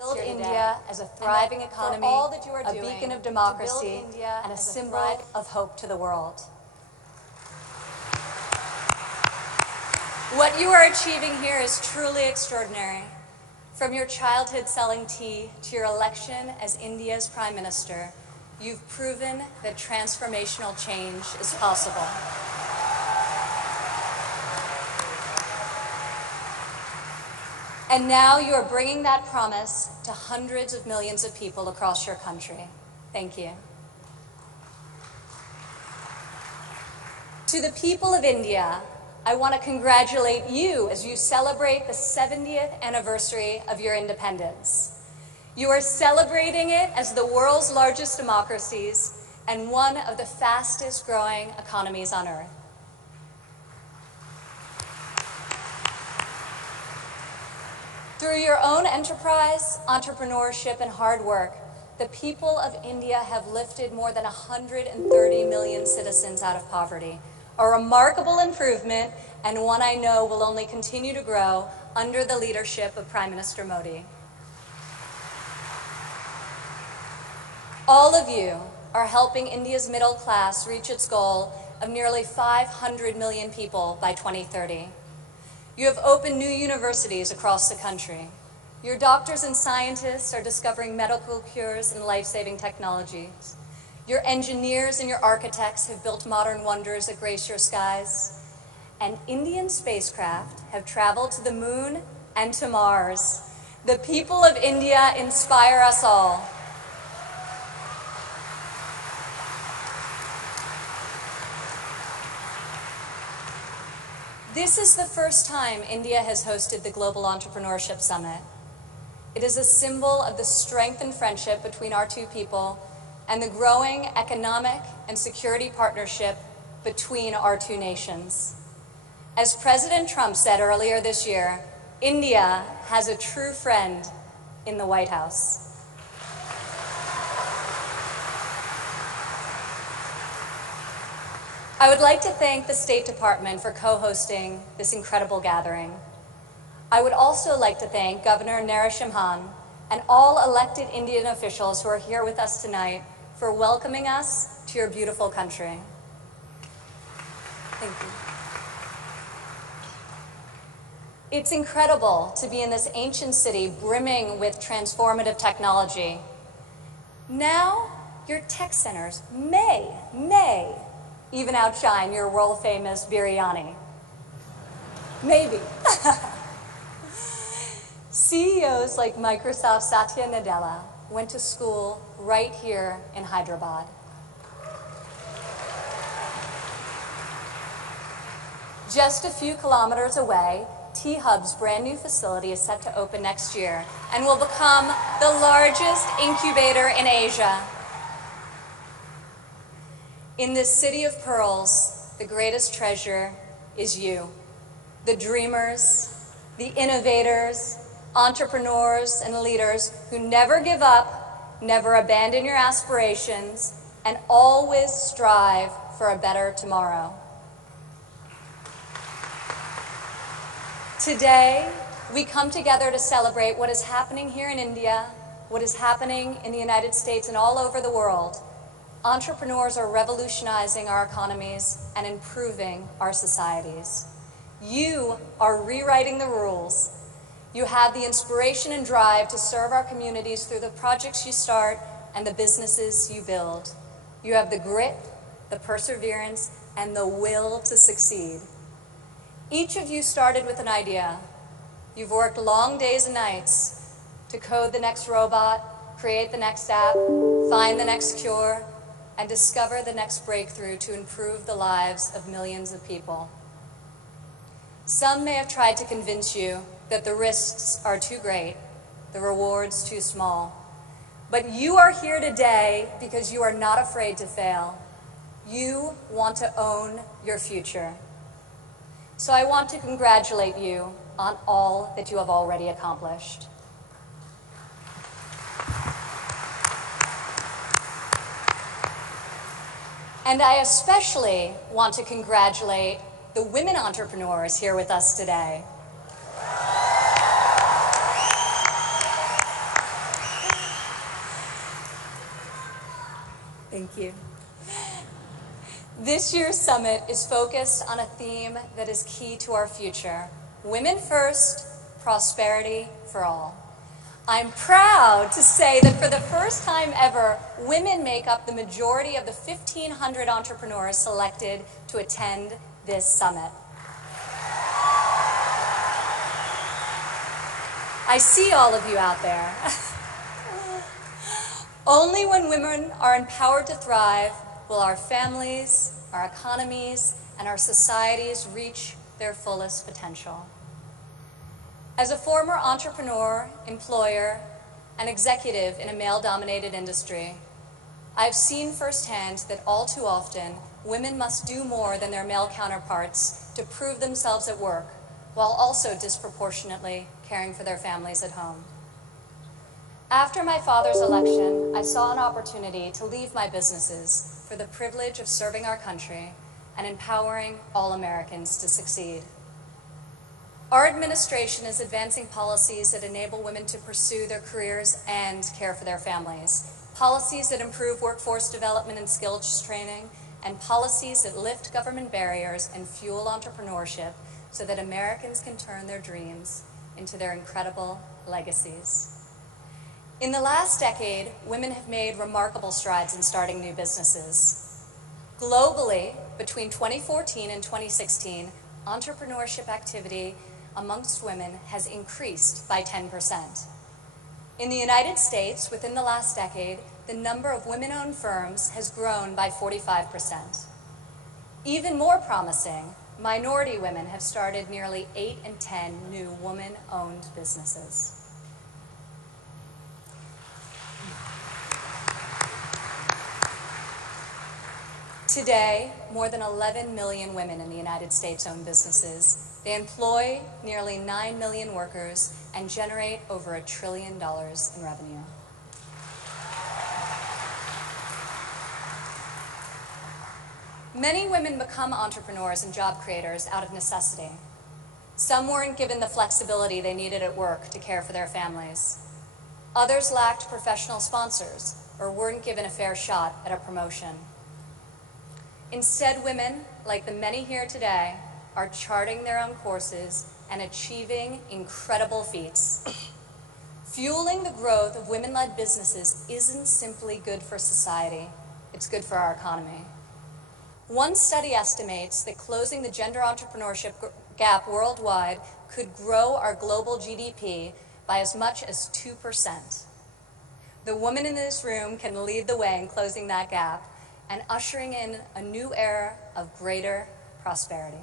Build India as a thriving economy, a beacon of democracy, and a symbol of hope to the world. What you are achieving here is truly extraordinary. From your childhood selling tea to your election as India's Prime Minister, you've proven that transformational change is possible. And now you are bringing that promise to hundreds of millions of people across your country. Thank you. To the people of India, I want to congratulate you as you celebrate the 70th anniversary of your independence. You are celebrating it as the world's largest democracies and one of the fastest growing economies on earth. Through your own enterprise, entrepreneurship, and hard work, the people of India have lifted more than 130 million citizens out of poverty. A remarkable improvement, and one I know will only continue to grow under the leadership of Prime Minister Modi. All of you are helping India's middle class reach its goal of nearly 500 million people by 2030. You have opened new universities across the country. Your doctors and scientists are discovering medical cures and life-saving technologies. Your engineers and your architects have built modern wonders that grace your skies. And Indian spacecraft have traveled to the moon and to Mars. The people of India inspire us all. This is the first time India has hosted the Global Entrepreneurship Summit. It is a symbol of the strength and friendship between our two people and the growing economic and security partnership between our two nations. As President Trump said earlier this year, India has a true friend in the White House. I would like to thank the State Department for co-hosting this incredible gathering. I would also like to thank Governor Narasimhan and all elected Indian officials who are here with us tonight for welcoming us to your beautiful country. Thank you. It's incredible to be in this ancient city brimming with transformative technology. Now, your tech centers may even outshine your world-famous biryani. Maybe. CEOs like Microsoft's Satya Nadella went to school right here in Hyderabad. Just a few kilometers away, T-Hub's brand new facility is set to open next year and will become the largest incubator in Asia. In this city of pearls, the greatest treasure is you, the dreamers, the innovators, entrepreneurs, and leaders who never give up, never abandon your aspirations, and always strive for a better tomorrow. Today, we come together to celebrate what is happening here in India, what is happening in the United States and all over the world. Entrepreneurs are revolutionizing our economies and improving our societies. You are rewriting the rules. You have the inspiration and drive to serve our communities through the projects you start and the businesses you build. You have the grit, the perseverance, and the will to succeed. Each of you started with an idea. You've worked long days and nights to code the next robot, create the next app, find the next cure, and discover the next breakthrough to improve the lives of millions of people. Some may have tried to convince you that the risks are too great, the rewards too small. But you are here today because you are not afraid to fail. You want to own your future. So I want to congratulate you on all that you have already accomplished. And I especially want to congratulate the women entrepreneurs here with us today. Thank you. This year's summit is focused on a theme that is key to our future: women first, prosperity for all. I'm proud to say that for the first time ever, women make up the majority of the 1,500 entrepreneurs selected to attend this summit. I see all of you out there. Only when women are empowered to thrive will our families, our economies, and our societies reach their fullest potential. As a former entrepreneur, employer, and executive in a male-dominated industry, I've seen firsthand that all too often, women must do more than their male counterparts to prove themselves at work, while also disproportionately caring for their families at home. After my father's election, I saw an opportunity to leave my businesses for the privilege of serving our country and empowering all Americans to succeed. Our administration is advancing policies that enable women to pursue their careers and care for their families, policies that improve workforce development and skills training, and policies that lift government barriers and fuel entrepreneurship so that Americans can turn their dreams into their incredible legacies. In the last decade, women have made remarkable strides in starting new businesses. Globally, between 2014 and 2016, entrepreneurship activity amongst women has increased by 10%. In the United States, within the last decade, the number of women-owned firms has grown by 45%. Even more promising, minority women have started nearly 8 in 10 new woman-owned businesses. Today, more than 11 million women in the United States own businesses. They employ nearly 9 million workers and generate over $1 trillion in revenue. Many women become entrepreneurs and job creators out of necessity. Some weren't given the flexibility they needed at work to care for their families. Others lacked professional sponsors or weren't given a fair shot at a promotion. Instead, women, like the many here today, are charting their own courses and achieving incredible feats. Fueling the growth of women-led businesses isn't simply good for society, it's good for our economy. One study estimates that closing the gender entrepreneurship gap worldwide could grow our global GDP by as much as 2%. The woman in this room can lead the way in closing that gap and ushering in a new era of greater prosperity.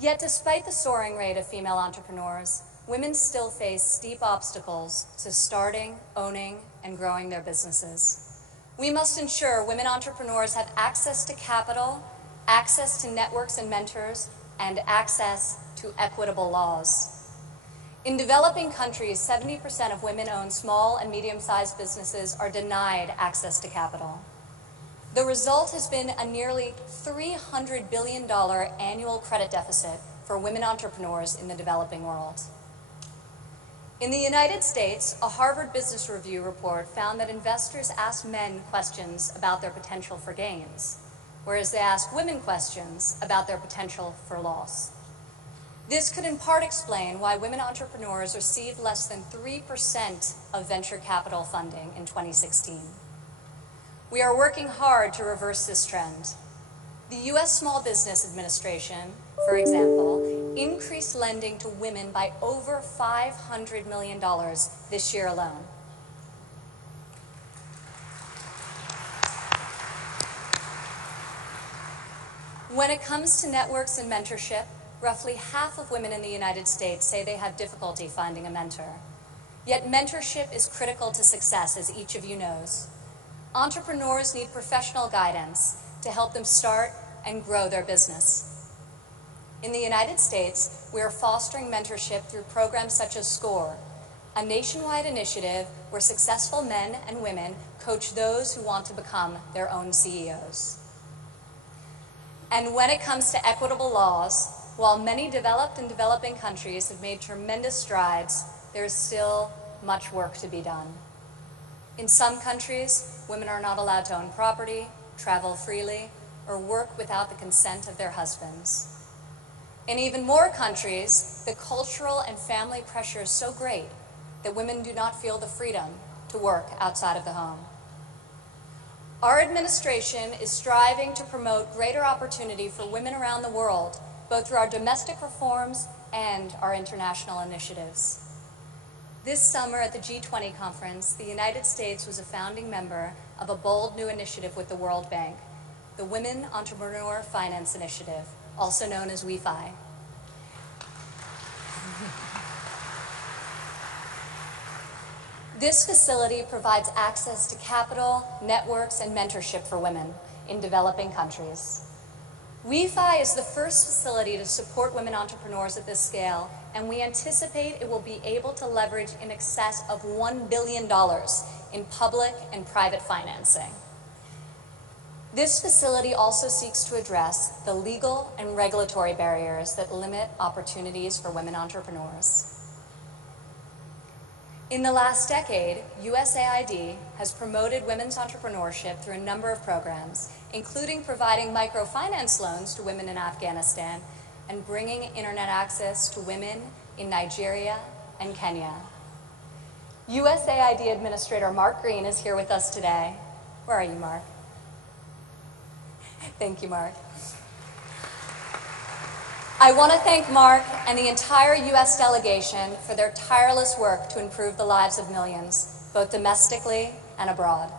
Yet despite the soaring rate of female entrepreneurs, women still face steep obstacles to starting, owning, and growing their businesses. We must ensure women entrepreneurs have access to capital, access to networks and mentors, and access to equitable laws. In developing countries, 70% of women-owned small and medium-sized businesses are denied access to capital. The result has been a nearly $300 billion annual credit deficit for women entrepreneurs in the developing world. In the United States, a Harvard Business Review report found that investors ask men questions about their potential for gains, whereas they ask women questions about their potential for loss. This could in part explain why women entrepreneurs received less than 3% of venture capital funding in 2016. We are working hard to reverse this trend. The U.S. Small Business Administration, for example, increased lending to women by over $500 million this year alone. When it comes to networks and mentorship, roughly half of women in the United States say they have difficulty finding a mentor. Yet mentorship is critical to success, as each of you knows. Entrepreneurs need professional guidance to help them start and grow their business. In the United States, we are fostering mentorship through programs such as SCORE, a nationwide initiative where successful men and women coach those who want to become their own CEOs. And when it comes to equitable laws, while many developed and developing countries have made tremendous strides, there is still much work to be done. In some countries, women are not allowed to own property, travel freely, or work without the consent of their husbands. In even more countries, the cultural and family pressure is so great that women do not feel the freedom to work outside of the home. Our administration is striving to promote greater opportunity for women around the world, both through our domestic reforms and our international initiatives. This summer at the G20 conference, the United States was a founding member of a bold new initiative with the World Bank, the Women Entrepreneur Finance Initiative, also known as WEFI. This facility provides access to capital, networks, and mentorship for women in developing countries. WEFI is the first facility to support women entrepreneurs at this scale, and we anticipate it will be able to leverage in excess of $1 billion in public and private financing. This facility also seeks to address the legal and regulatory barriers that limit opportunities for women entrepreneurs. In the last decade, USAID has promoted women's entrepreneurship through a number of programs, including providing microfinance loans to women in Afghanistan and bringing internet access to women in Nigeria and Kenya. USAID Administrator Mark Green is here with us today. Where are you, Mark? Thank you, Mark. I want to thank Mark and the entire U.S. delegation for their tireless work to improve the lives of millions, both domestically and abroad.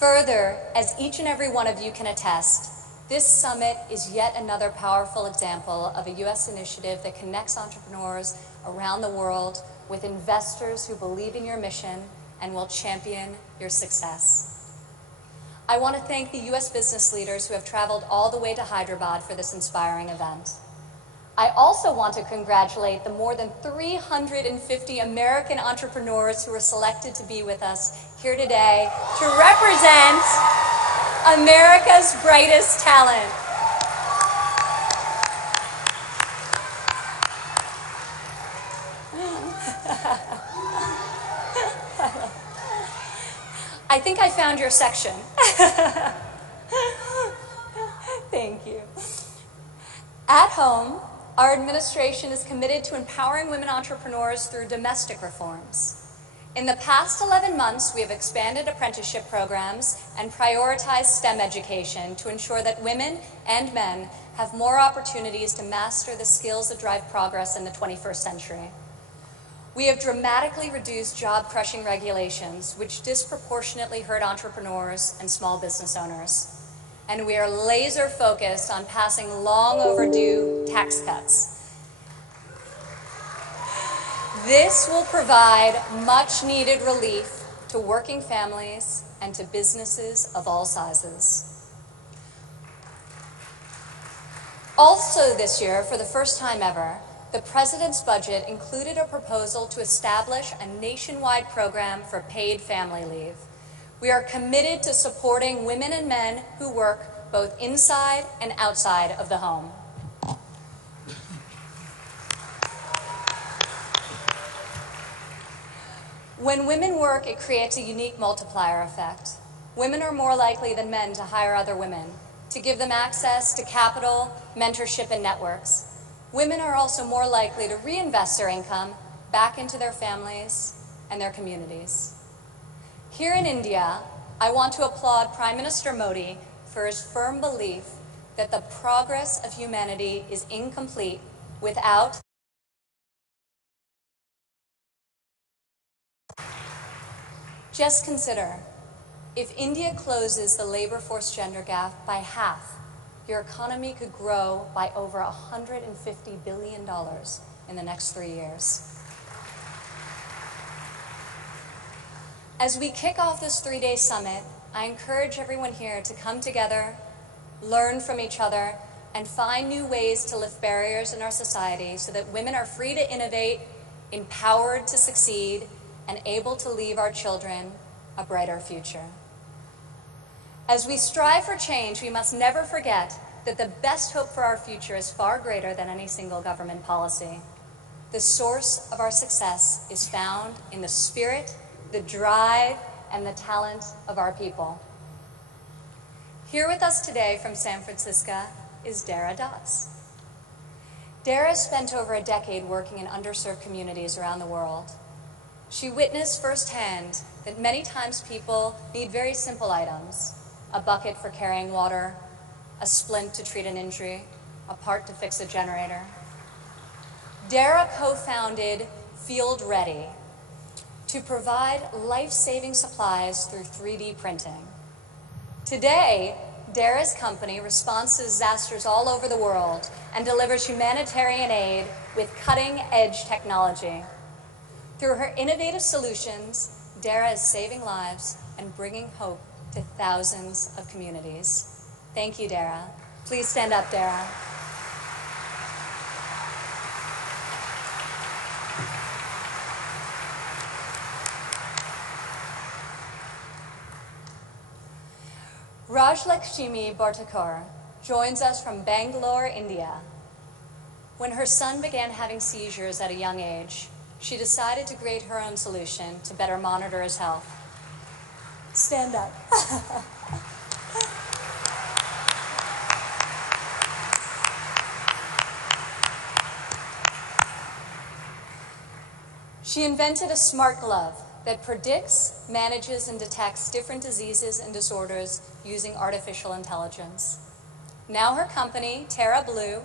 Further, as each and every one of you can attest, this summit is yet another powerful example of a U.S. initiative that connects entrepreneurs around the world with investors who believe in your mission and will champion your success. I want to thank the U.S. business leaders who have traveled all the way to Hyderabad for this inspiring event. I also want to congratulate the more than 350 American entrepreneurs who were selected to be with us here today to represent America's brightest talent. I think I found your section. Thank you. At home, our administration is committed to empowering women entrepreneurs through domestic reforms. In the past 11 months, we have expanded apprenticeship programs and prioritized STEM education to ensure that women and men have more opportunities to master the skills that drive progress in the 21st century. We have dramatically reduced job-crushing regulations, which disproportionately hurt entrepreneurs and small business owners. And we are laser-focused on passing long-overdue tax cuts. This will provide much-needed relief to working families and to businesses of all sizes. Also this year, for the first time ever, the President's budget included a proposal to establish a nationwide program for paid family leave. We are committed to supporting women and men who work both inside and outside of the home. When women work, it creates a unique multiplier effect. Women are more likely than men to hire other women, to give them access to capital, mentorship, and networks. Women are also more likely to reinvest their income back into their families and their communities. Here in India, I want to applaud Prime Minister Modi for his firm belief that the progress of humanity is incomplete without. Just consider, if India closes the labor force gender gap by half, your economy could grow by over $150 billion in the next 3 years. As we kick off this 3-day summit, I encourage everyone here to come together, learn from each other, and find new ways to lift barriers in our society so that women are free to innovate, empowered to succeed, and able to leave our children a brighter future. As we strive for change, we must never forget that the best hope for our future is far greater than any single government policy. The source of our success is found in the spirit, the drive, and the talent of our people. Here with us today from San Francisco is Dara Das. Dara spent over a decade working in underserved communities around the world. She witnessed firsthand that many times people need very simple items: a bucket for carrying water, a splint to treat an injury, a part to fix a generator. Dara co-founded Field Ready to provide life-saving supplies through 3D printing. Today, Dara's company responds to disasters all over the world and delivers humanitarian aid with cutting-edge technology. Through her innovative solutions, Dara is saving lives and bringing hope to thousands of communities. Thank you, Dara. Please stand up, Dara. Rajlakshmi Bhartakar joins us from Bangalore, India. When her son began having seizures at a young age, she decided to create her own solution to better monitor his health. Stand up. She invented a smart glove that predicts, manages, and detects different diseases and disorders using artificial intelligence. Now her company, Terra Blue,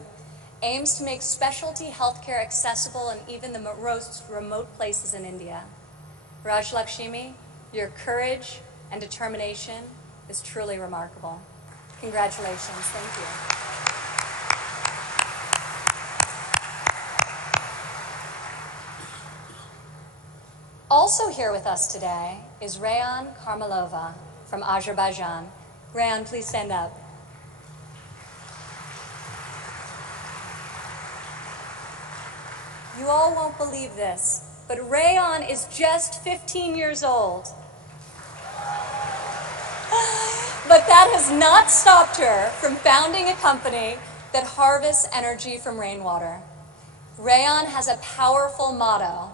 aims to make specialty healthcare accessible in even the most remote places in India. Rajlakshmi, your courage and determination is truly remarkable. Congratulations. Thank you. Also here with us today is Rayan Karmalova from Azerbaijan. Rayan, please stand up. You all won't believe this, but Rayan is just 15 years old. But that has not stopped her from founding a company that harvests energy from rainwater. Rayan has a powerful motto: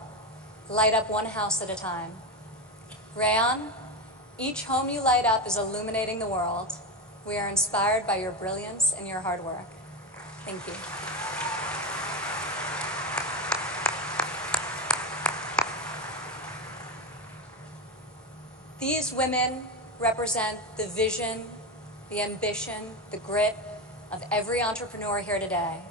light up one house at a time. Rayan, each home you light up is illuminating the world. We are inspired by your brilliance and your hard work. Thank you. These women represent the vision, the ambition, the grit of every entrepreneur here today.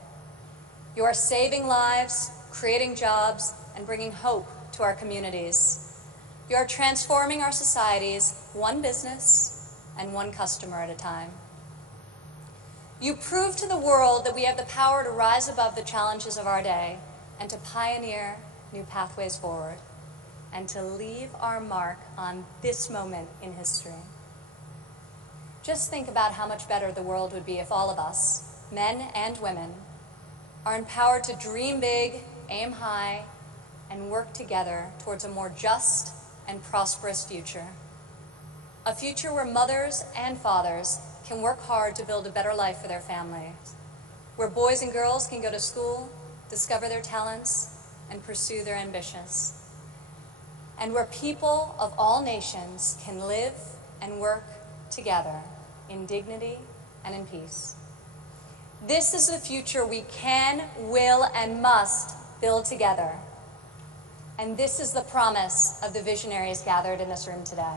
You are saving lives, creating jobs, and bringing hope to our communities. You are transforming our societies one business and one customer at a time. You prove to the world that we have the power to rise above the challenges of our day and to pioneer new pathways forward and to leave our mark on this moment in history. Just think about how much better the world would be if all of us, men and women, are empowered to dream big, aim high, and work together towards a more just and prosperous future. A future where mothers and fathers can work hard to build a better life for their families, where boys and girls can go to school, discover their talents, and pursue their ambitions, and where people of all nations can live and work together in dignity and in peace. This is the future we can, will, and must build together. And this is the promise of the visionaries gathered in this room today.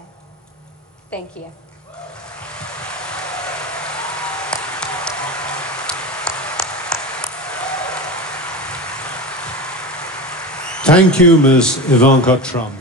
Thank you. Thank you, Ms. Ivanka Trump.